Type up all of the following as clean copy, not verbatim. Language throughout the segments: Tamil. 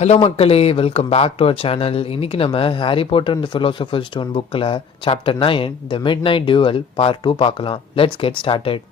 ஹலோ மக்களே, welcome back to our channel. இன்னைக்கு நம்ம Harry Potter and philosopher's stone புக்கில் chapter 9 the midnight duel part 2 பார்க்கலாம். Let's get started.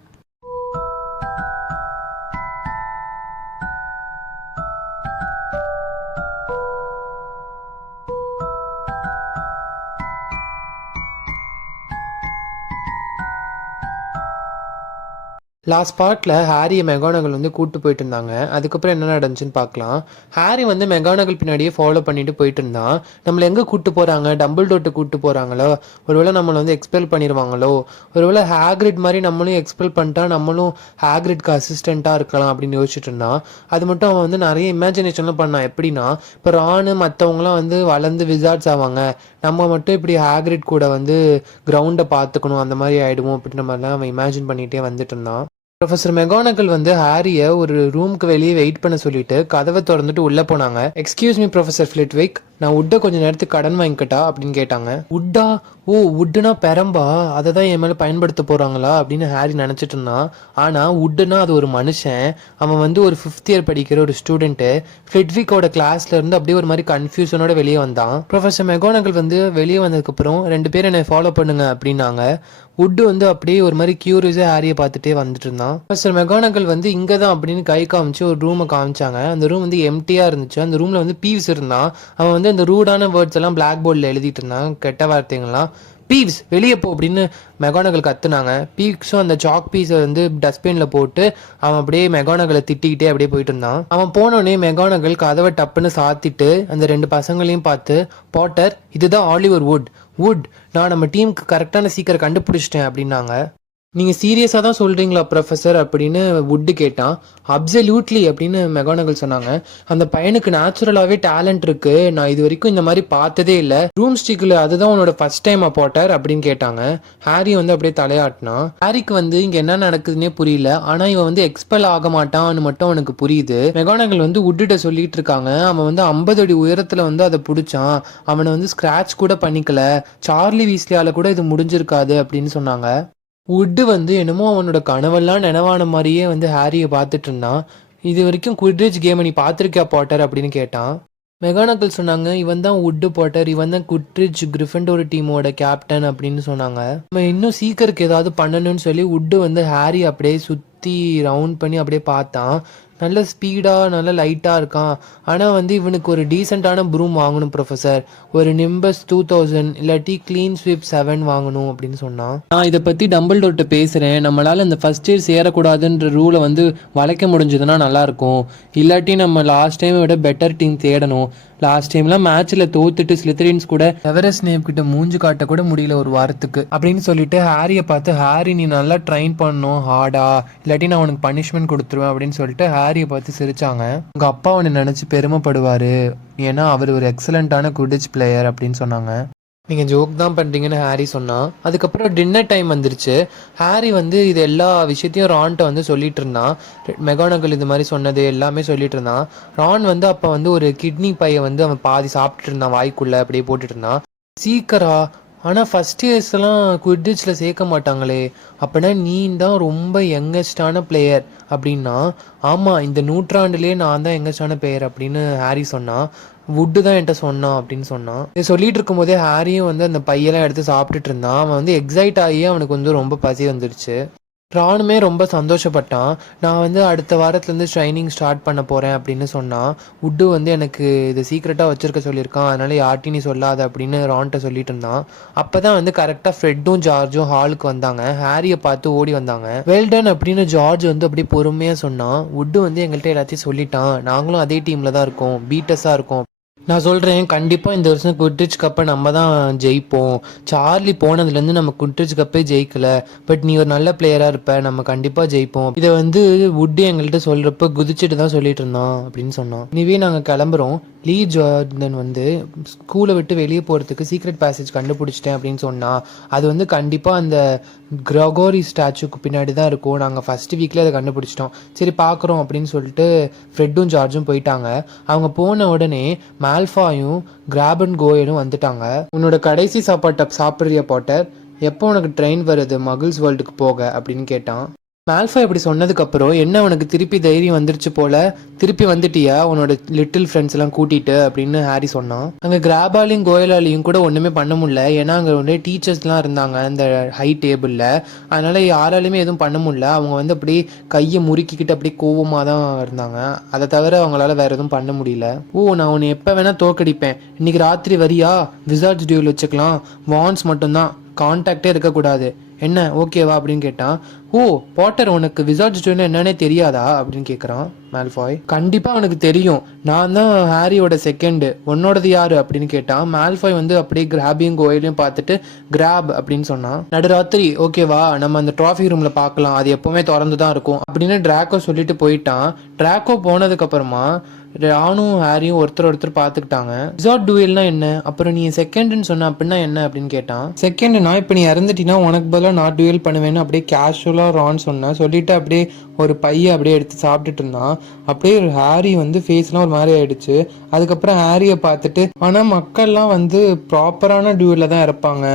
லாஸ்ட் பார்ட்டில் ஹாரியை மெகானகல் வந்து கூப்பிட்டு போயிட்டு இருந்தாங்க. அதுக்கப்புறம் என்ன நடந்துச்சுன்னு பார்க்கலாம். ஹாரி வந்து மெகானகல் பின்னாடியே ஃபாலோ பண்ணிட்டு போயிட்டு இருந்தான். நம்மளை எங்கே கூப்பிட்டு போகிறாங்க, டம்பிள் டோர்ட்டு கூப்பிட்டு போகிறாங்களோ, ஒருவேளை நம்மளை வந்து எக்ஸ்பெல் பண்ணிடுவாங்களோ, ஒருவேளை ஹேக்ரிட் மாதிரி நம்மளும் எக்ஸ்பெல் பண்ணிட்டா நம்மளும் ஹேக்ரிட்க்கு அசிஸ்டண்ட்டாக இருக்கலாம் அப்படின்னு யோசிச்சுட்டு இருந்தான். அது மட்டும் அவன் வந்து நிறைய இமேஜினேஷன்லாம் பண்ணான். எப்படின்னா, இப்போ ராணு மற்றவங்களாம் வந்து வளர்ந்து விசார்ட்ஸ் ஆவாங்க, நம்ம மட்டும் இப்படி ஹேக்ரிட் கூட வந்து கிரவுண்டை பார்த்துக்கணும், அந்த மாதிரி ஆகிடுவோம் அப்படின்ற மாதிரிலாம் அவன் இமேஜின் பண்ணிகிட்டே வந்துட்டு இருந்தான். ப்ரொஃபஸர் மெகானகல் வந்து ஹாரியை ஒரு ரூமுக்கு வெளியே வெயிட் பண்ண சொல்லிட்டு கதவை திறந்துட்டு உள்ளே போனாங்க. எக்ஸ்கியூஸ் மீ ப்ரொஃபஸர் ஃப்ளிட்விக், நான் உட்டை கொஞ்சம் நேரத்துக்கு கடன் வாங்கிக்கட்டா அப்படின்னு கேட்டாங்க. உட்டா? ஓ, உட்டுனா பெரம்பா, அதை தான் என் மேலே பயன்படுத்த போகிறாங்களா அப்படின்னு ஹாரி நினச்சிட்டு இருந்தான். ஆனால் உட்டுனா அது ஒரு மனுஷன். அவன் வந்து ஒரு 5th இயர் படிக்கிற ஒரு ஸ்டூடெண்ட்டு. ஃப்ளிட்விக்கோட கிளாஸ்ல இருந்து அப்படியே ஒரு மாதிரி கன்ஃபியூஷனோட வெளியே வந்தான். ப்ரொஃபஸர் மெகானகல் வந்து வெளியே வந்ததுக்கப்புறம் 2 பேர் என்னை ஃபாலோ பண்ணுங்க அப்படின்னாங்க. உட்டு வந்து அப்படியே ஒரு மாதிரி கியூரியஸாக ஹாரியை பார்த்துட்டே வந்துட்டு இருந்தான். ப்ரொஃபஸர் மெகானகல் வந்து இங்கே தான் அப்படின்னு கை காமிச்சு ஒரு ரூமை காமிச்சாங்க. அந்த ரூம் வந்து எம்டியாக இருந்துச்சு. அந்த ரூமில் வந்து பீவ்ஸ் இருந்தான். அவன் வந்து அந்த ரூடான வேர்ட்ஸ் எல்லாம் பிளாக் போர்டில் எழுதிட்டு இருந்தான், கெட்ட வார்த்தைங்கள்லாம். பீவ்ஸ் வெளியே போ அப்படின்னு மெகானகல் கத்துனாங்க. பீவ்ஸும் அந்த சாக் பீஸை வந்து டஸ்ட்பினில் போட்டு அவன் அப்படியே மெகானகலை திட்டிக்கிட்டே அப்படியே போயிட்டு இருந்தான். அவன் போனோடனே மெகானகல் கதவை டப்புன்னு சாத்திட்டு அந்த 2 பசங்களையும் பார்த்து, பாட்டர், இதுதான் ஆலிவர் வுட், நான் நம்ம டீமுக்கு கரெக்டான சீக்கிரம் கண்டுபிடிச்சிட்டேன் அப்படின்னாங்க. நீங்கள் சீரியஸாக தான் சொல்கிறீங்களா ப்ரொஃபஸர் அப்படின்னு வுட்டு கேட்டான். அப்சல்யூட்லி அப்படின்னு மெகானகல் சொன்னாங்க. அந்த பையனுக்கு நேச்சுரலாகவே டேலண்ட் இருக்குது, நான் இது வரைக்கும் இந்த மாதிரி பார்த்ததே இல்லை. ரூம் ஸ்டிக்கில் அதுதான் உன்னோட ஃபர்ஸ்ட் டைம் பாட்டர் அப்படின்னு கேட்டாங்க. ஹாரி வந்து அப்படியே தலையாட்டினான். ஹாரிக்கு வந்து இங்கே என்ன நடக்குதுன்னே புரியல. ஆனால் இவன் வந்து எக்ஸ்பெல் ஆக மாட்டான்னு மட்டும் அவனுக்கு புரியுது. மெகானகல் வந்து வுட்டுட்ட சொல்லிட்டு இருக்காங்க. அவன் வந்து 50 அடி உயரத்தில் வந்து அதை பிடிச்சான், அவனை வந்து ஸ்க்ராட்ச் கூட பண்ணிக்கல, சார்லி வீஸ்லியால் கூட இது முடிஞ்சிருக்காது அப்படின்னு சொன்னாங்க. வுட்டு வந்து என்னமோ அவனோட கனவெல்லாம் நினைவான மாதிரியே வந்து ஹாரியை பார்த்துட்டு இருந்தான். இது வரைக்கும் குட்ரிட்ஜ் கேமை நீ பார்த்துருக்கியா பாட்டர் அப்படின்னு கேட்டான். மெகானகல் சொன்னாங்க, இவன் தான் வுட்டு பாட்டர், இவன் தான் குட்ரிட்ஜ் கிரிஃபண்டோர் டீமோட கேப்டன் அப்படின்னு சொன்னாங்க. நம்ம இன்னும் சீக்கிரக்கு ஏதாவது பண்ணணும்னு சொல்லி வுட்டு வந்து ஹாரி அப்படியே சுற்றி ரவுண்ட் பண்ணி அப்படியே பார்த்தான். நல்ல ஸ்பீடாக நல்ல லைட்டாக இருக்கான். ஆனால் வந்து இவனுக்கு ஒரு டீசெண்டான ப்ரூம் வாங்கணும் ப்ரொஃபஸர், ஒரு நிம்பஸ் 2000 இல்லாட்டி க்ளீன் ஸ்வீப் 7 வாங்கணும் அப்படின்னு சொன்னான். நான் இதை பற்றி டம்பிள் டோர்ட்ட பேசுகிறேன், நம்மளால் இந்த ஃபர்ஸ்ட் இயர் சேரக்கூடாதுன்ற ரூலை வந்து வளைக்க முடிஞ்சதுன்னா நல்லாயிருக்கும். இல்லாட்டி நம்ம லாஸ்ட் டைமை விட பெட்டர் டீம் தேடணும். லாஸ்ட் டைம்லாம் மேட்ச்சில் தோத்துட்டு ஸ்லித்தரின்ஸ் கூட எவரெஸ்ட் நேம் கிட்ட மூஞ்சி காட்ட கூட முடியல ஒரு வாரத்துக்கு அப்படின்னு சொல்லிட்டு ஹாரியை பார்த்து, ஹாரி நீ நல்லா ட்ரைன் பண்ணணும் ஹார்டா, இல்லாட்டி நான் உனக்கு பனிஷ்மெண்ட் கொடுத்துருவேன் அப்படின்னு சொல்லிட்டு ஹாரியை பார்த்து சிரிச்சாங்க. உங்கள் அப்பா அவனை நினச்சி பெருமைப்படுவார், ஏன்னா அவர் ஒரு எக்ஸலண்ட்டான குடிச் பிளேயர் அப்படின்னு சொன்னாங்க. நீங்கள் ஜோக் தான் பண்ணுறீங்கன்னு ஹாரி சொன்னான். அதுக்கப்புறம் டின்னர் டைம் வந்துருச்சு. ஹாரி வந்து இது எல்லா விஷயத்தையும் ரான்ட்ட வந்து சொல்லிட்டு இருந்தான். மெகானகல் இது மாதிரி சொன்னது எல்லாமே சொல்லிட்டு இருந்தான். ரான் வந்து அப்போ வந்து ஒரு கிட்னி பையை வந்து அவன் பாதி சாப்பிட்டுட்டு இருந்தான், வாய்க்குள்ளே அப்படியே போட்டுட்டு இருந்தான். சீக்கிரா, ஆனால் ஃபஸ்ட் இயர்ஸ்லாம் குவிடிச்சில் சேர்க்க மாட்டாங்களே, அப்படின்னா நீ தான் ரொம்ப யங்கஸ்டான பிளேயர் அப்படின்னா. ஆமாம், இந்த நூற்றாண்டுலேயே நான் தான் யங்கஸ்டான பிளேயர் அப்படின்னு ஹாரி சொன்னான். வுட்டு தான் என்கிட்ட சொன்னான் அப்படின்னு சொன்னான். இது சொல்லிட்டு இருக்கும்போதே ஹாரியும் வந்து அந்த பையெல்லாம் எடுத்து சாப்பிட்டுட்டு இருந்தான். அவன் வந்து எக்ஸைட் ஆகி அவனுக்கு வந்து ரொம்ப பசி வந்துடுச்சு. ராணுமே ரொம்ப சந்தோஷப்பட்டான். நான் வந்து அடுத்த வாரத்துலேருந்து ட்ரைனிங் ஸ்டார்ட் பண்ண போகிறேன் அப்படின்னு சொன்னான். வுட்டு வந்து எனக்கு இது சீக்ரெட்டாக வச்சுருக்க சொல்லியிருக்கான், அதனால் யார்ட்டையும் நீ சொல்லாத அப்படின்னு ரான்ட்ட சொல்லிட்டு இருந்தான். அப்போ தான் வந்து கரெக்டாக ஃப்ரெட்டும் ஜார்ஜும் ஹாலுக்கு வந்தாங்க. ஹாரியை பார்த்து ஓடி வந்தாங்க. வெல்டன் அப்படின்னு ஜார்ஜ் வந்து அப்படியே பொறுமையாக சொன்னான். வுட்டு வந்து எங்கள்கிட்ட எல்லாத்தையும் சொல்லிட்டான், நாங்களும் அதே டீமில் தான் இருக்கோம், பீட்டஸாக இருக்கோம். நான் சொல்கிறேன், கண்டிப்பாக இந்த வருஷம் குட்ரிட்ஜ் கப்பை நம்ம தான் ஜெயிப்போம். சார்லி போனதுலேருந்து நம்ம குட்ரிட்ஜ் கப்பே ஜெயிக்கல, பட் நீ ஒரு நல்ல பிளேயராக இருப்ப, நம்ம கண்டிப்பாக ஜெயிப்போம். இதை வந்து வுட்டு எங்கள்கிட்ட சொல்கிறப்ப குதிச்சுட்டு தான் சொல்லிட்டு இருந்தான் அப்படின்னு சொன்னான். இனிவே நாங்கள் கிளம்புறோம். லீ ஜார்டன் வந்து ஸ்கூலை விட்டு வெளியே போகிறதுக்கு சீக்ரெட் பேசேஜ் கண்டுபிடிச்சிட்டேன் அப்படின்னு சொன்னான். அது வந்து கண்டிப்பாக அந்த கிரகோரி ஸ்டாச்சுக்கு பின்னாடி தான் இருக்கும். நாங்கள் ஃபஸ்ட் வீக்லேயே அதை கண்டுபிடிச்சிட்டோம். சரி பார்க்குறோம் அப்படின்னு சொல்லிட்டு ஃப்ரெட்டும் ஜார்ஜும் போயிட்டாங்க. அவங்க போன உடனே மால்ஃபாயும் கிராப் அண்ட் கோயலும் வந்துட்டாங்க. உன்னோட கடைசி சாப்பாட்டை சாப்பிட்றிய பாட்டர், எப்போ உனக்கு ட்ரெயின் வருது மகிள்ஸ் வேர்ல்டுக்கு போக அப்படின்னு கேட்டான். மால்ஃபாய் அப்படி சொன்னதுக்கப்புறம் என்ன அவனுக்கு திருப்பி தைரியம் வந்துருச்சு போல. திருப்பி வந்துட்டியா உன்னோட லிட்டில் ஃப்ரெண்ட்ஸ் எல்லாம் கூட்டிட்டு அப்படின்னு ஹாரி சொன்னான். அங்கே கிராபாலையும் கோயலாலையும் கூட ஒன்றுமே பண்ண முடியல. ஏன்னா அங்கே வந்து டீச்சர்ஸ்லாம் இருந்தாங்க அந்த ஹை டேபிளில். அதனால யாராலையுமே எதுவும் பண்ண முடியல. அவங்க வந்து அப்படியே கையை முறுக்கிக்கிட்டு அப்படியே கோவமாக தான் இருந்தாங்க. அதை தவிர அவங்களால வேற எதுவும் பண்ண முடியல. நான் உன்னை எப்போ வேணால் தோக்கடிப்பேன். இன்னைக்கு ராத்திரி வரியா? விசார்ட்ஸ் டியூல் வச்சுக்கலாம். வான்ஸ் மட்டும்தான், கான்டாக்டே இருக்கக்கூடாது. என்ன ஓகேவா அப்படின்னு கேட்டான். பாட்டர் உனக்கு விசார்ட்ஸ் டியூல் என்னன்னே தெரியாதா அப்படின்னு கேட்குறான் மால்ஃபாய். கண்டிப்பாக அவனுக்கு தெரியும். நான் தான் ஹாரியோட செகண்டு. உன்னோடது யாரு அப்படின்னு கேட்டான். மால்ஃபாய் வந்து அப்படியே கிராபையும் கோயிலையும் பார்த்துட்டு கிராப் அப்படின்னு சொன்னான். நடுராத்திரி ஓகேவா, நம்ம அந்த ட்ராஃபி ரூம்ல பார்க்கலாம், அது எப்பவுமே திறந்து தான் இருக்கும் அப்படின்னு டிராக்கோ சொல்லிட்டு போயிட்டான். டிராக்கோ போனதுக்கு அப்புறமா ரானும் ஹாரியும் ஒருத்தர் பார்த்துக்கிட்டாங்க. விசார்ட் டூயல்னா என்ன, அப்புறம் நீ செகண்ட்னு சொன்ன அப்படின்னா என்ன அப்படின்னு கேட்டான். செகண்ட்னா இப்போ நீ இறந்துட்டினா உனக்கு பதிலாக நான் டூயல் பண்ணுவேன்னு அப்படியே கேஷுவலாக ரான் சொன்னேன். சொல்லிட்டு அப்படியே ஒரு பையை அப்படியே எடுத்து சாப்பிட்டுட்டு இருந்தான். அப்படியே ஹாரி வந்து ஃபேஸ்லாம் ஒரு மாதிரி ஆயிடுச்சு. அதுக்கப்புறம் ஹாரியை பார்த்துட்டு, ஆனால் மக்கள்லாம் வந்து ப்ராப்பரான டியூவில் தான் இருப்பாங்க,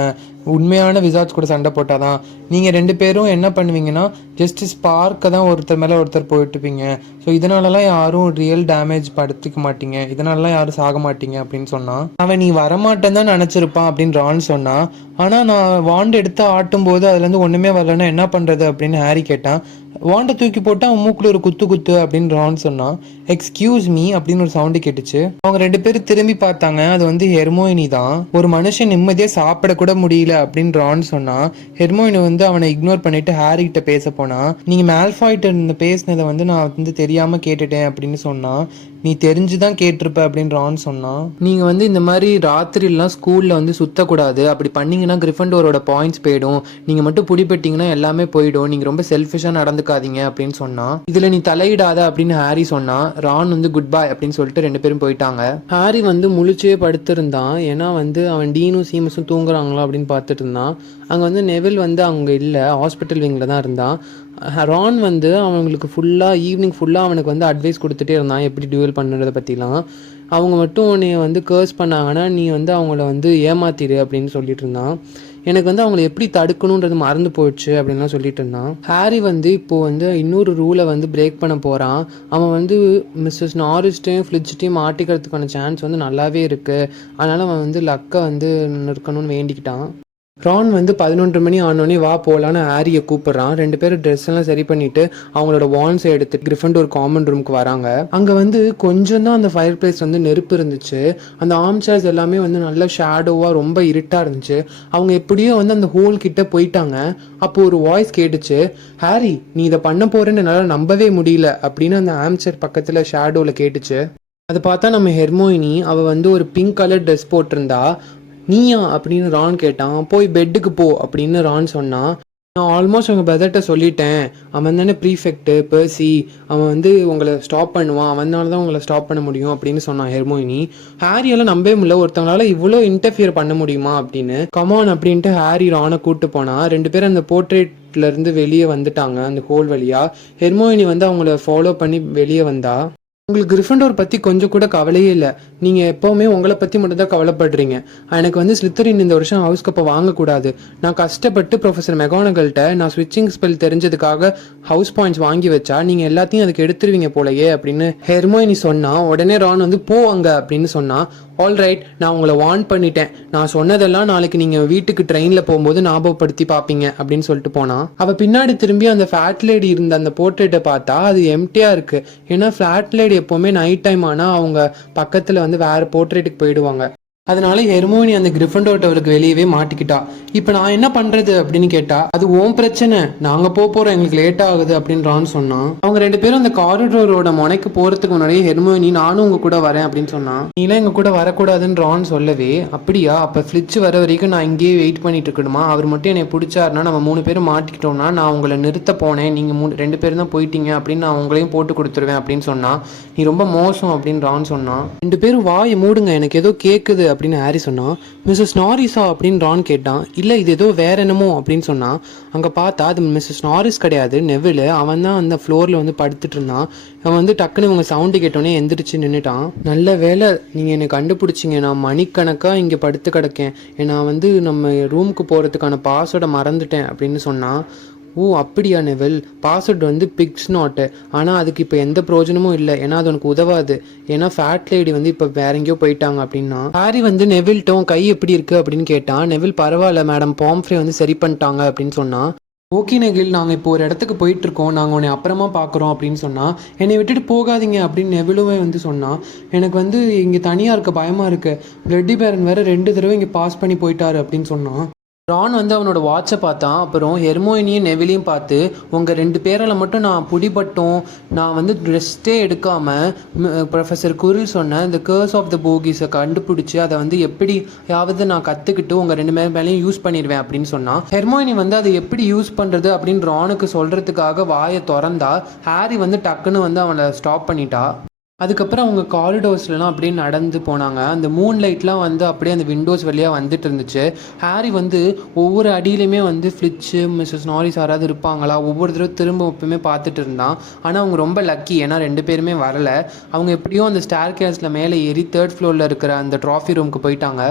உண்மையான விசார்ட்ஸ் கூட சண்டை போட்டாதான். நீங்கள் 2 பேரும் என்ன பண்ணுவீங்கன்னா ஜஸ்ட் ஸ்பார்க்கை தான் ஒருத்தர் மேலே ஒருத்தர் போயிட்டுப்பீங்க. ஸோ இதனாலலாம் யாரும் ரியல் டேமேஜ் படுத்திக்க மாட்டீங்க, இதனாலலாம் யாரும் சாக மாட்டீங்க அப்படின்னு சொன்னான். அவன் நீ வரமாட்டேன்னு தான் நினச்சிருப்பான் அப்படின்னு ரான் சொன்னான். ஆனால் நான் வாண்டு எடுத்து ஆட்டும் போது அதுலேருந்து ஒன்றுமே வரலன்னா என்ன பண்ணுறது அப்படின்னு ஹாரி கேட்டான். வாண்டை தூக்கி போட்டு அவன் மூக்குல ஒரு குத்து அப்படின்னு ரான் சொன்னான். எக்ஸ்கியூஸ் மீ அப்படின்னு ஒரு சவுண்டு கேட்டுச்சு. அவங்க 2 பேரும் திரும்பி பார்த்தாங்க. அது வந்து ஹெர்மோயினி தான். ஒரு மனுஷன் நிம்மதியாக சாப்பிட கூட முடியல அப்படின்னு ரான் சொன்னான். ஹெர்மோயினி வந்து அவனை இக்னோர் பண்ணிட்டு ஹாரி கிட்ட பேச போனா. நீங்க மால்ஃபாய்ட்ட பேசினதை வந்து நான் வந்து தெரியாம கேட்டுட்டேன் அப்படின்னு சொன்னான். நீ தெரிஞ்சுதான் கேட்டிருப்ப அப்படின்னு ரான் சொன்னான். நீங்க வந்து இந்த மாதிரி ராத்திரிலாம் ஸ்கூல்ல வந்து சுத்தக்கூடாது, அப்படி பண்ணீங்கன்னா கிரிஃபண்டோரோட பாயிண்ட்ஸ் போயிடும், நீங்க மட்டும் பிடிபட்டீங்கன்னா எல்லாமே போயிடும், நீங்க ரொம்ப செல்ஃபிஷா நடந்துக்காதீங்க அப்படின்னு சொன்னான். இதுல நீ தலையிடாத அப்படின்னு ஹாரி சொன்னான். ரான் வந்து குட் பை அப்படின்னு சொல்லிட்டு 2 பேரும் போயிட்டாங்க. ஹாரி வந்து முழிச்சே படுத்திருந்தான். ஏன்னா வந்து அவன் டீனும் சீமஸும் தூங்குறாங்களா அப்படின்னு பார்த்துட்டு இருந்தான். அங்கே வந்து நெவில் வந்து அவங்க இல்லை, ஹாஸ்பிட்டல் விங்கில் தான் இருந்தான். ரான் வந்து அவங்களுக்கு ஃபுல்லாக ஈவினிங் ஃபுல்லாக அவனுக்கு வந்து அட்வைஸ் கொடுத்துட்டே இருந்தான் எப்படி டியூவல் பண்ணுறதை பற்றிலாம். அவங்க மட்டும் உன்னை வந்து கேர்ஸ் பண்ணாங்கன்னா நீ வந்து அவங்கள வந்து ஏமாத்திடு அப்படின்னு சொல்லிட்டு இருந்தான். எனக்கு வந்து அவங்களை எப்படி தடுக்கணுன்றது மறந்து போயிடுச்சு அப்படின்லாம் சொல்லிட்டு இருந்தான். ஹாரி வந்து இப்போது வந்து இன்னொரு ரூலை வந்து பிரேக் பண்ண போகிறான். அவன் வந்து மிஸ்ஸஸ் நாரிஸ்டையும் ஃப்ளிட்ஜ்டையும் மாட்டிக்கிறதுக்கான சான்ஸ் வந்து நல்லாவே இருக்குது. அதனால் அவன் வந்து லக்கை வந்து இருக்கணும்னு வேண்டிக்கிட்டான். ரான் வந்து 11 மணி ஆனோடனே வா போகலான்னு ஹாரியை கூப்பிட்றான். 2 பேரும் ட்ரெஸ் எல்லாம் சரி பண்ணிட்டு அவங்களோட வான்ஸை எடுத்துட்டு கிரிஃபண்டோர் காமன் ரூமுக்கு வராங்க. அங்கே வந்து கொஞ்சம் தான் அந்த ஃபயர் பிளேஸ் வந்து நெருப்பு இருந்துச்சு. அந்த ஆர்ம் சேர்ஸ் எல்லாமே வந்து நல்ல ஷேடோவாக ரொம்ப இருட்டாக இருந்துச்சு. அவங்க எப்படியோ வந்து அந்த ஹோல் கிட்ட போயிட்டாங்க. அப்போ ஒரு வாய்ஸ் கேட்டுச்சு, ஹாரி நீ இதை பண்ண போறேன்னு என்னால் நம்பவே முடியல அப்படின்னு அந்த ஆர்ம் சேர் பக்கத்தில் ஷேடோவில் கேட்டுச்சு. அதை பார்த்தா நம்ம ஹெர்மோயினி, அவள் வந்து ஒரு பிங்க் கலர் ட்ரெஸ் போட்டிருந்தா. நீயா அப்படின்னு ரான் கேட்டான். போய் பெட்டுக்கு போ அப்படின்னு ரான் சொன்னான். நான் ஆல்மோஸ்ட் அவங்க பிரதர்கிட்ட சொல்லிட்டேன், அவன் தானே ப்ரீஃபெக்ட் பெர்சி, அவன் வந்து உங்களை ஸ்டாப் பண்ணுவான், அவனால தான் உங்களை ஸ்டாப் பண்ண முடியும் அப்படின்னு சொன்னான் ஹெர்மோயினி. ஹாரியெல்லாம் நம்பவே முடியல, ஒருத்தவங்களால இவ்வளோ இன்டர்ஃபியர் பண்ண முடியுமா அப்படின்னு. கமான் அப்படின்ட்டு ஹாரி ரானை கூப்பிட்டு போனா. 2 பேரும் அந்த போர்ட்ரேட்ல இருந்து வெளியே வந்துட்டாங்க அந்த ஹோல் வழியா. ஹெர்மோயினி வந்து அவங்கள ஃபாலோ பண்ணி வெளியே வந்தா. உங்களுக்கு கிரிஃபண்டோர் பற்றி கொஞ்சம் கூட கவலையே இல்லை, நீங்கள் எப்போவுமே உங்களை பற்றி மட்டும்தான் கவலைப்படுறீங்க. எனக்கு வந்து ஸ்லித்தரின் இந்த வருஷம் ஹவுஸ் கப்பை வாங்கக்கூடாது. நான் கஷ்டப்பட்டு ப்ரொஃபஸர் மெகானகல்கிட்ட நான் ஸ்விட்சிங் ஸ்பெல் தெரிஞ்சதுக்காக ஹவுஸ் பாயிண்ட்ஸ் வாங்கி வச்சா நீங்கள் எல்லாத்தையும் அதுக்கு எடுத்துருவீங்க போலயே அப்படின்னு ஹெர்மோயினி சொன்னா. உடனே ரான் வந்து போ அங்கே அப்படின்னு சொன்னான். ஆல்ரைட், நான் உங்களை வார்ன் பண்ணிட்டேன், நான் சொன்னதெல்லாம் நாளைக்கு நீங்கள் வீட்டுக்கு ட்ரெயினில் போகும்போது ஞாபகப்படுத்தி பார்ப்பீங்க அப்படின்னு சொல்லிட்டு போனான். அவள் பின்னாடி திரும்பி அந்த ஃப்ளாட் லேடி இருந்த அந்த போர்ட்ரேட்டை பார்த்தா அது எம்டியாக இருக்குது. ஏன்னா ஃப்ளாட் லேடி எப்போவுமே நைட் டைம் ஆனால் அவங்க பக்கத்தில் வந்து வேறு போர்ட்ரேட்டுக்கு போயிடுவாங்க. அதனால ஹெர்மோனி அந்த கிரிஃபண்டோர் டவருக்கு வெளியவே மாட்டிக்கிட்டா. இப்போ நான் என்ன பண்றது அப்படின்னு கேட்டா, அது ஓம் பிரச்சனை, நாங்க போறோம், எங்களுக்கு லேட் ஆகுது அப்படின்னு ரான் சொன்னான். அவங்க 2 பேரும் அந்த காரிடோரோட முனைக்கு போறதுக்கு முன்னாடியே ஹெர்மோனி நானும் உங்க கூட வரேன் அப்படின்னு சொன்னான். நீலாம் எங்க கூட வரக்கூடாதுன்னு ரான் சொல்லவே, அப்படியா அப்ப ஃபிளிட்ஜ் வர வரைக்கும் நான் இங்கேயே வெயிட் பண்ணிட்டு இருக்கணுமா, அவர் மட்டும் என்னை பிடிச்சாருன்னா நம்ம 3 பேரும் மாட்டிக்கிட்டோம்னா நான் உங்களை நிறுத்த போனேன், நீங்க 2 பேரும் தான் போயிட்டீங்க அப்படின்னு நான் உங்களையும் போட்டு கொடுத்துருவேன் அப்படின்னு சொன்னா. நீ ரொம்ப மோசம் அப்படின்னு ரான் சொன்னான். 2 பேரும் வாயை மூடுங்க, எனக்கு ஏதோ கேக்குது அப்படின்னு ஹாரி சொன்னான். மிஸ்ஸஸ் நாரிஸா அப்படின்னு ரான் கேட்டான். இல்லை இது ஏதோ வேற என்னமோ அப்படின்னு சொன்னான். அங்கே பார்த்தா அது மிஸ்ஸஸ் நாரிஸ் கிடையாது, நெவில். அவன் தான் அந்த ஃப்ளோரில் வந்து படுத்துட்டு இருந்தான். அவன் வந்து டக்குன்னு இவங்க சவுண்டு கேட்டோன்னே எந்திரிச்சு நின்றுட்டான். நல்ல வேலை நீங்கள் என்னை கண்டுபிடிச்சிங்க, நான் மணிக்கணக்காக இங்கே படுத்து கிடக்கேன், நான் வந்து நம்ம ரூமுக்கு போகிறதுக்கான பாஸ்வேர்டை மறந்துட்டேன் அப்படின்னு சொன்னான். ஓ அப்படியா நெவில், பாஸ்வேர்டு வந்து பிக்ஸ் நாட்டு. ஆனால் அதுக்கு இப்போ எந்த பிரயோஜனமும் இல்லை, ஏன்னா அது உனக்கு உதவாது. ஏன்னா ஃபேட் லேடி வந்து இப்போ வேற எங்கேயோ போயிட்டாங்க அப்படின்னா. ஹாரி வந்து நெவில்ட்டும் கை எப்படி இருக்கு அப்படின்னு கேட்டான். நெவில் பரவாயில்ல மேடம், பாம்ஃப்ரே வந்து சரி பண்ணிட்டாங்க அப்படின்னு சொன்னான். ஓகே நெகில், நாங்கள் இப்போ ஒரு இடத்துக்கு போயிட்டு இருக்கோம், நாங்கள் உன்னை அப்புறமா பார்க்குறோம் அப்படின்னு சொன்னால். என்னை விட்டுட்டு போகாதீங்க அப்படின்னு நெவிலுவே வந்து சொன்னான். எனக்கு வந்து இங்கே தனியாக இருக்க பயமாக இருக்குது, பிளட்டி பேரன் வேறு 2 தடவை இங்கே பாஸ் பண்ணி போயிட்டாரு அப்படின்னு சொன்னான். ரான் வந்து அவனோட வாட்சை பார்த்தான். அப்புறம் ஹெர்மோயினியும் நெவிலையும் பார்த்து, உங்கள் 2 பேரால் மட்டும் நான் பிடிபட்டோம், நான் வந்து ரெஸ்ட்டே எடுக்காமல் ப்ரொஃபஸர் குரில் சொன்ன இந்த கேர்ஸ் ஆஃப் த போகிஸை கண்டுபிடிச்சி அதை வந்து எப்படியாவது நான் கற்றுக்கிட்டு உங்கள் 2 பேர் மேலேயும் யூஸ் பண்ணிடுவேன் அப்படின்னு சொன்னான். ஹெர்மோயினி வந்து அதை எப்படி யூஸ் பண்ணுறது அப்படின்னு ரானுக்கு சொல்கிறதுக்காக வாயை திறந்தா. ஹாரி வந்து டக்குன்னு வந்து அவனை ஸ்டாப் பண்ணிட்டா. அதுக்கப்புறம் அவங்க காரிடோர்ஸ்லாம் அப்படியே நடந்து போனாங்க. அந்த மூன் லைட்லாம் வந்து அப்படியே அந்த விண்டோஸ் வழியாக வந்துட்டு இருந்துச்சு. ஹாரி வந்து ஒவ்வொரு அடியிலையுமே வந்து ஃப்ளிட்சு, மிஸ்ஸஸ் நாரிஸ் யாராவது இருப்பாங்களா ஒவ்வொரு தடவை திரும்ப எப்பவுமே பார்த்துட்டு இருந்தான். ஆனால் அவங்க ரொம்ப லக்கி, ஏன்னா 2 பேருமே வரலை. அவங்க எப்படியோ அந்த ஸ்டேர் கேஸில் மேலே ஏறி 3rd ஃப்ளோரில் இருக்கிற அந்த ட்ராஃபி ரூமுக்கு போயிட்டாங்க.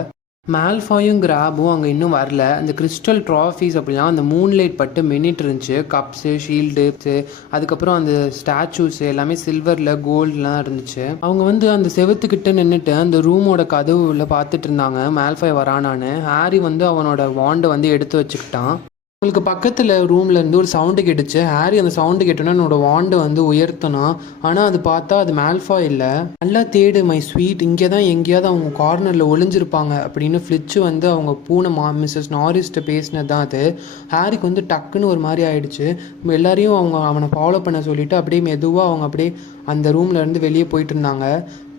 மால்ஃபாயும் கிராபும் அங்கே இன்னும் வரல. அந்த கிறிஸ்டல் ட்ராஃபீஸ் அப்படிலாம் அந்த மூன்லைட் பட்டு மின்னிட்டு இருந்துச்சு. கப்ஸு, ஷீல்டுஸு, அதுக்கப்புறம் அந்த ஸ்டாச்சூஸு எல்லாமே சில்வரில் கோல்டெலாம் இருந்துச்சு. அவங்க வந்து அந்த செவத்துக்கிட்ட நின்றுட்டு அந்த ரூமோட கதவுல பார்த்துட்டு இருந்தாங்க மால்ஃபாய் வரானான்னு. ஹாரி வந்து அவனோட வாண்டை வந்து எடுத்து வச்சுக்கிட்டான். உங்களுக்கு பக்கத்தில் ரூம்லேருந்து ஒரு சவுண்டு கேட்டுச்சு. ஹாரி அந்த சவுண்டு கேட்டோன்னா என்னோட வாண்டை வந்து உயர்த்தினான். ஆனால் அது பார்த்தா அது மால்ஃபாய் இல்லை. நல்லா தேடு மை ஸ்வீட், இங்கே தான் எங்கேயாவது அவங்க கார்னரில் ஒளிஞ்சிருப்பாங்க அப்படின்னு ஃப்ளிட்சு வந்து அவங்க பூனை மிஸ்ஸஸ் நாரிஸ்ட்டை பேசினது தான் அது. ஹாரிக்கு வந்து டக்குன்னு ஒரு மாதிரி ஆயிடுச்சு. எல்லாரையும் அவனை ஃபாலோ பண்ண சொல்லிவிட்டு அப்படியே மெதுவாக அவங்க அப்படியே அந்த ரூம்லேருந்து வெளியே போயிட்டு இருந்தாங்க.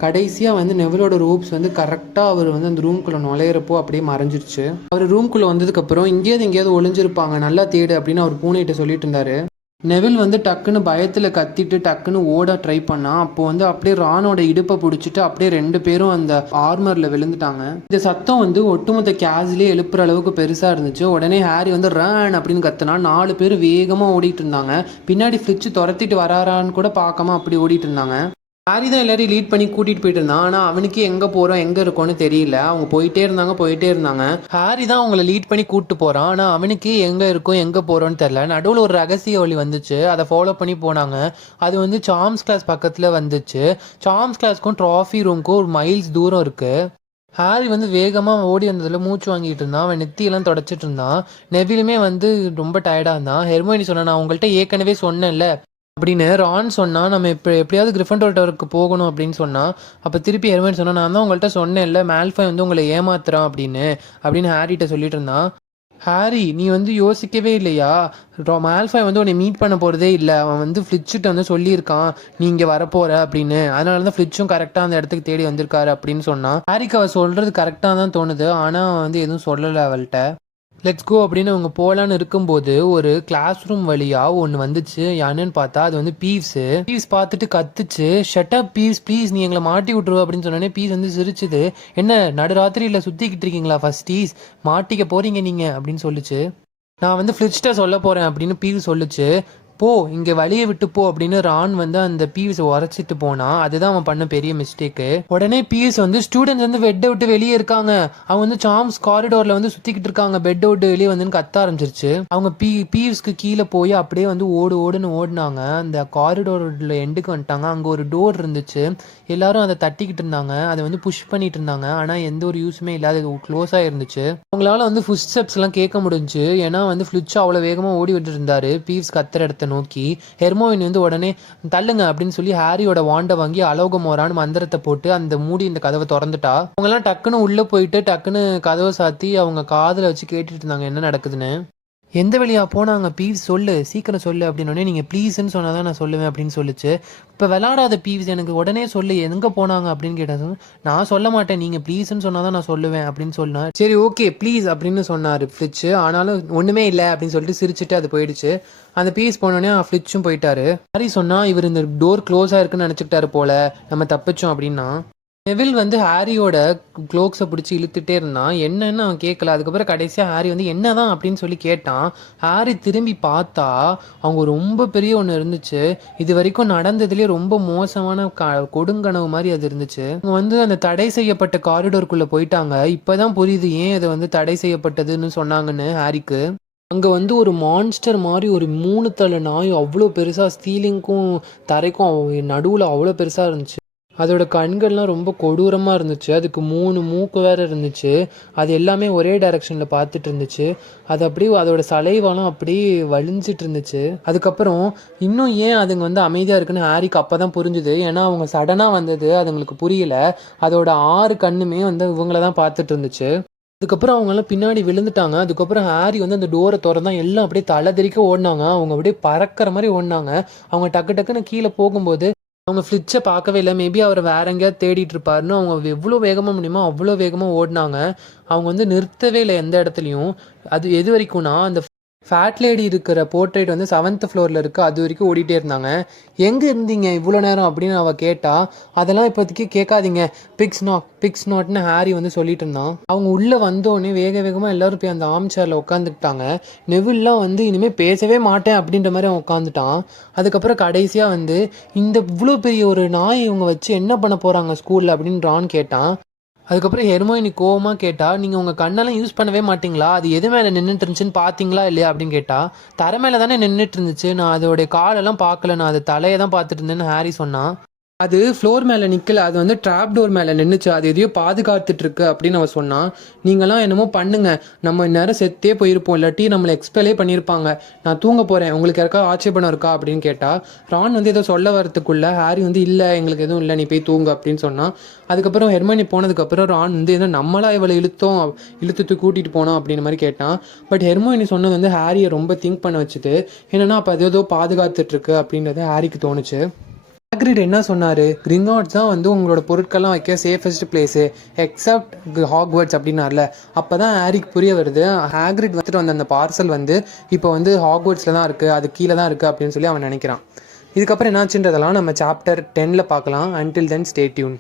கடைசியாக வந்து நெவிலோட ரோப்ஸ் வந்து கரெக்டாக அவர் வந்து அந்த ரூம்குள்ளே நுழையிறப்போ அப்படியே மறைஞ்சிருச்சு. அவர் ரூம்குள்ளே வந்ததுக்கப்புறம் எங்கேயாவது ஒளிஞ்சிருப்பாங்க, நல்லா தேடு அப்படின்னு அவர் பூனைகிட்ட சொல்லிட்டு இருந்தாரு. நெவில் வந்து டக்குன்னு பயத்தில் கத்திட்டு டக்குன்னு ஓட ட்ரை பண்ணான். அப்போ வந்து அப்படியே ரானோட இடுப்பை பிடிச்சிட்டு அப்படியே 2 பேரும் அந்த ஆர்மரில் விழுந்துட்டாங்க. இந்த சத்தம் வந்து ஒட்டுமொத்த கேஸ்லேயே எழுப்புற அளவுக்கு பெருசாக இருந்துச்சு. உடனே ஹாரி வந்து ரன் அப்படின்னு கத்துனா 4 பேர் வேகமாக ஓடிட்டு இருந்தாங்க. பின்னாடி ஃப்ளிட்சு துரத்திட்டு வராரான்னு கூட பார்க்காம அப்படி ஓடிட்டு இருந்தாங்க. ஹாரி தான் எல்லாரையும் லீட் பண்ணி கூட்டிகிட்டு போயிட்டு இருந்தான். ஆனால் அவனுக்கு எங்கே போகிறோம் எங்கே இருக்கோன்னு தெரியல. அவங்க போயிட்டே இருந்தாங்க. ஹாரி தான் அவங்கள லீட் பண்ணி கூப்பிட்டு போகிறான். ஆனால் அவனுக்கு எங்கே இருக்கோம் எங்கே போகிறோன்னு தெரில. நடுவில் ஒரு ரகசிய வழி வந்துச்சு, அதை ஃபாலோ பண்ணி போனாங்க. அது வந்து சார்ம்ஸ் கிளாஸ் பக்கத்தில் வந்துச்சு. சார்ம்ஸ் கிளாஸ்க்கும் ட்ராஃபி ரூமுக்கும் ஒரு மைல்ஸ் தூரம் இருக்குது. ஹாரி வந்து வேகமாக ஓடி வந்ததில் மூச்சு வாங்கிட்டு இருந்தான். அவன் நெத்தியெல்லாம் தொடச்சிட்டு இருந்தான். நெவிலுமே வந்து ரொம்ப டயர்டாக இருந்தான். ஹெர்மோயினி சொன்னா, நான் உங்கள்கிட்ட ஏற்கனவே சொன்னேன்ல அப்படின்னு. ரான் சொன்னா, நம்ம இப்போ எப்படியாவது கிரிஃபண்டோர் டவருக்கு போகணும் அப்படின்னு சொன்னா. அப்போ திருப்பி ஹெர்மோயினி சொன்னா, நான் தான் உங்கள்கிட்ட சொன்னேன்ல மால்ஃபாய் வந்து உங்களை ஏமாத்துறான் அப்படின்னு ஹாரிட்ட சொல்லிட்டு இருந்தான். ஹாரி, நீ வந்து யோசிக்கவே இல்லையா? மால்ஃபாய் வந்து உன்னை மீட் பண்ண போகிறதே இல்லை. அவன் வந்து ஃப்ளிட்சிட்ட வந்து சொல்லியிருக்கான் நீ இங்கே வரப்போகிற அப்படின்னு. அதனால தான் ஃப்ளிட்சும் கரெக்டாக அந்த இடத்துக்கு தேடி வந்திருக்காரு அப்படின்னு சொன்னான். ஹாரிக்கு அவள் சொல்கிறது கரெக்டாக தான் தோணுது. ஆனால் அவன் வந்து எதுவும் சொல்லலை அவள்கிட்ட. லெட்ஸ் கோ அப்படின்னு அவங்க போகலான்னு இருக்கும்போது ஒரு கிளாஸ் ரூம் வழியாக ஒன்று வந்துச்சு. என்னன்னு பார்த்தா அது வந்து பீவ்ஸ் பார்த்துட்டு கத்துச்சு, ஷட்டப் பீவ்ஸ் ப்ளீஸ், நீ எங்களை மாட்டி விட்ருவ அப்படின்னு சொன்னோடனே பீஸ் வந்து சிரிச்சுது. என்ன நடுராத்திரியில் சுற்றிக்கிட்டு இருக்கீங்களா ஃபஸ்ட்டீஸ், மாட்டிக்க போகிறீங்க நீங்கள் அப்படின்னு சொல்லிச்சு. நான் வந்து ஃப்ளிட்சிட்ட சொல்ல போகிறேன் அப்படின்னு பீவ் சொல்லிச்சு. போ, இங்கே வழியை விட்டு போ அப்படின்னு ரான் வந்து அந்த பீவ்ஸை உரைச்சிட்டு போனான். அதுதான் அவன் பண்ண பெரிய மிஸ்டேக்கு. உடனே பீவ்ஸ் வந்து ஸ்டூடெண்ட்ஸ் வந்து பெட்டை விட்டு வெளியே இருக்காங்க, அவங்க வந்து சார்ம்ஸ் காரிடோரில் வந்து சுற்றிக்கிட்டு இருக்காங்க, பெட்டை விட்டு வெளியே வந்து கத்த ஆரம்பிச்சிருச்சு. அவங்க பீவ்ஸ்க்கு கீழே போய் அப்படியே வந்து ஓடுன்னு ஓடினாங்க. அந்த காரிடோரில் எண்டுக்கு வந்துட்டாங்க. அங்கே ஒரு டோர் இருந்துச்சு. எல்லாரும் அதை தட்டிக்கிட்டு இருந்தாங்க, அதை வந்து புஷ் பண்ணிட்டு இருந்தாங்க. ஆனால் எந்த ஒரு யூஸுமே இல்லாத க்ளோஸாக இருந்துச்சு. அவங்களால வந்து ஃபுட் ஸ்டெப்ஸ் எல்லாம் கேட்க முடிஞ்சு. ஏன்னா வந்து ஃப்ளிட்ச் அவ்வளோ வேகமாக ஓடி விட்டு இருந்தாரு பீவ்ஸ் கத்துற இடத்த நோக்கி. ஹெர்மோயின் வந்து உடனே தள்ளுங்க அப்படின்னு சொல்லி ஹாரியோட வாண்டை வாங்கி அலோகமோரான்னு மந்திரத்தை போட்டு அந்த மூடி இந்த கதவை திறந்துட்டா. அவங்கெல்லாம் டக்குன்னு உள்ள போயிட்டு டக்குன்னு கதவை சாத்தி அவங்க காதில் வச்சு கேட்டுட்டு இருந்தாங்க என்ன நடக்குதுன்னு. எந்த வழியாக போனாங்க பீவ்ஸ், சொல்லு சீக்கிரம் சொல்லு அப்படின்னோடனே, நீங்கள் ப்ளீஸ்ன்னு சொன்னால் தான் நான் சொல்லுவேன் அப்படின்னு சொல்லிச்சு. இப்போ விளாடாத பீவ்ஸ், எனக்கு உடனே சொல்லு எங்கே போனாங்க அப்படின்னு கேட்டது. நான் சொல்ல மாட்டேன், நீங்கள் ப்ளீஸ்ன்னு சொன்னால் தான் நான் சொல்லுவேன் அப்படின்னு சொன்னேன். சரி ஓகே ப்ளீஸ் அப்படின்னு சொன்னார் ஃப்ளிட்சு. ஆனாலும் ஒன்றுமே இல்லை அப்படின்னு சொல்லிட்டு சிரிச்சுட்டு அது போயிடுச்சு. அந்த பீஸ் போனோடனே ஃப்ளிட்சும் போயிட்டாரு. ஹாரி சொன்னால், இவர் இந்த டோர் க்ளோஸாக இருக்குன்னு நினச்சிக்கிட்டாரு போல, நம்ம தப்பிச்சோம் அப்படின்னா. நெவில் வந்து ஹாரியோட க்ளோக்ஸை பிடிச்சி இழுத்துட்டே இருந்தான். என்னன்னு அவன் கேட்கல. அதுக்கப்புறம் கடைசியாக ஹாரி வந்து என்னதான் அப்படின்னு சொல்லி கேட்டான். ஹாரி திரும்பி பார்த்தா அவங்க ரொம்ப பெரிய ஒன்று இருந்துச்சு. இது வரைக்கும் நடந்ததுலேயே ரொம்ப மோசமான கொடுங்கனவு மாதிரி அது இருந்துச்சு. அவங்க வந்து அந்த தடை செய்யப்பட்ட காரிடோருக்குள்ளே போயிட்டாங்க. இப்போதான் புரியுது ஏன் அதை வந்து தடை செய்யப்பட்டதுன்னு சொன்னாங்கன்னு ஹாரிக்கு. அங்கே வந்து ஒரு மான்ஸ்டர் மாதிரி ஒரு 3 தலை நாய் அவ்வளோ பெருசாக சீலிங்க்கும் தரைக்கும் நடுவில் அவ்வளோ பெருசாக இருந்துச்சு. அதோட கண்கள்லாம் ரொம்ப கொடூரமாக இருந்துச்சு. அதுக்கு 3 மூக்கு வேறு இருந்துச்சு. அது எல்லாமே ஒரே டைரெக்ஷனில் பார்த்துட்டு இருந்துச்சு. அது அப்படியே அதோட சலைவாலாம் அப்படியே வலிஞ்சிட்டு இருந்துச்சு. அதுக்கப்புறம் இன்னும் ஏன் அதுங்க வந்து அமைதியாக இருக்குன்னு ஹாரிக்கு அப்போ தான் புரிஞ்சுது. ஏன்னா அவங்க சடனாக வந்தது அதுங்களுக்கு புரியல. அதோட 6 கண்ணுமே வந்து இவங்கள தான் பார்த்துட்டு இருந்துச்சு. அதுக்கப்புறம் அவங்கெல்லாம் பின்னாடி விழுந்துட்டாங்க. அதுக்கப்புறம் ஹாரி வந்து அந்த டோரை திறந்தான். எல்லாம் அப்படியே தலை தெறிக்க ஓடினாங்க. அவங்க அப்படியே பறக்கிற மாதிரி ஓடினாங்க. அவங்க டக்கு டக்குன்னு கீழே போகும்போது அவங்க ஃப்ளிட்சை பார்க்கவே இல்லை. மேபி அவர் வேற எங்கேயாவது தேடிட்டு இருப்பாருன்னு அவங்க எவ்வளோ வேகமாக முடியுமோ அவ்வளோ வேகமாக ஓடினாங்க. அவங்க வந்து நிறுத்தவே இல்லை எந்த இடத்துலையும். அது எது வரைக்கும்னா அந்த ஃபேட் லேடி இருக்கிற போர்ட்ரேட் வந்து 7th ஃப்ளோரில் இருக்குது. அது வரைக்கும் ஓடிட்டே இருந்தாங்க. எங்கே இருந்தீங்க இவ்வளோ நேரம் அப்படின்னு அவள் கேட்டா. அதெல்லாம் இப்போதைக்கு கேட்காதீங்க, பிக்ஸ் நாட்னு ஹாரி வந்து சொல்லிட்டு இருந்தான். அவங்க உள்ளே வந்தோடனே வேக வேகமாக எல்லோரும் போய் அந்த ஆர்ம் சேரில் உட்காந்துக்கிட்டாங்க. நெவில்லாம் வந்து இனிமேல் பேசவே மாட்டேன் அப்படின்ற மாதிரி அவன் உட்காந்துட்டான். அதுக்கப்புறம் கடைசியாக வந்து இந்த இவ்வளோ பெரிய ஒரு நாய் இவங்க வச்சு என்ன பண்ண போகிறாங்க ஸ்கூலில் அப்படின்னு ரான் கேட்டான். அதுக்கப்புறம் ஹெர்மைனி கோவமாக கேட்டா, நீங்கள் உங்கள் கண்ணெல்லாம் யூஸ் பண்ணவே மாட்டிங்களா? அது எது மேலே நின்றுட்டு இருந்துச்சுன்னு பார்த்தீங்களா இல்லையா அப்படின்னு கேட்டா. தரை மேலே தானே நின்றுட்டு இருந்துச்சு, நான் அதோடைய காலெல்லாம் பார்க்கல, நான் அது தலையை தான் பார்த்துட்டு இருந்தேன்னு ஹாரி சொன்னான். அது ஃப்ளோர் மேலே நிற்கல, அது வந்து ட்ராப் டோர் மேலே நின்றுச்சு, அது எதையோ பாதுகாத்துட்ருக்கு அப்படின்னு அவன் சொன்னான். நீங்களாம் என்னமோ பண்ணுங்க, நம்ம இந்நேரம் செத்தே போயிருப்போம், இல்லாட்டி நம்மளை எக்ஸ்பெலே பண்ணியிருப்பாங்க. நான் தூங்க போகிறேன், உங்களுக்கு யாருக்கா ஆட்சேபணம் இருக்கா அப்படின்னு கேட்டால். ரான் வந்து ஏதோ சொல்ல வரத்துக்குள்ள ஹாரி வந்து இல்லை எங்களுக்கு எதுவும் இல்லை, நீ போய் தூங்கு அப்படின்னு சொன்னான். அதுக்கப்புறம் ஹெர்மைனி போனதுக்கப்புறம் ரான் வந்து ஏதோ நம்மளா இவளை இழுத்து கூட்டிகிட்டு போனோம் அப்படின்னு மாதிரி கேட்டான். பட் ஹெர்மைனி சொன்னது வந்து ஹாரியை ரொம்ப திங்க் பண்ண வச்சுது. என்னன்னா அப்போ அது ஏதோ பாதுகாத்துட்ருக்கு அப்படின்றது ஹாரிக்கு தோணுச்சு. ஹாக்ரிட் என்ன சொன்னார், கிரிங்காட்ஸ் தான் வந்து உங்களோட பொருட்கள்லாம் வைக்க சேஃபஸ்ட் பிளேஸு எக்ஸப்ட் ஹாக்வர்ட்ஸ் அப்படின்னார்ல. அப்போ தான் ஹாரிக்கு புரிய வருது, ஹாக்ரிட் வந்துட்டு வந்த அந்த பார்சல் வந்து இப்போ வந்து ஹாக்வர்ட்ஸில் தான் இருக்குது, அது கீழே தான் இருக்குது அப்படின்னு சொல்லி அவன் நினைக்கிறான். இதுக்கப்புறம் என்னாச்சுன்றதெல்லாம் நம்ம சாப்டர் 10 பார்க்கலாம். Until then stay tune.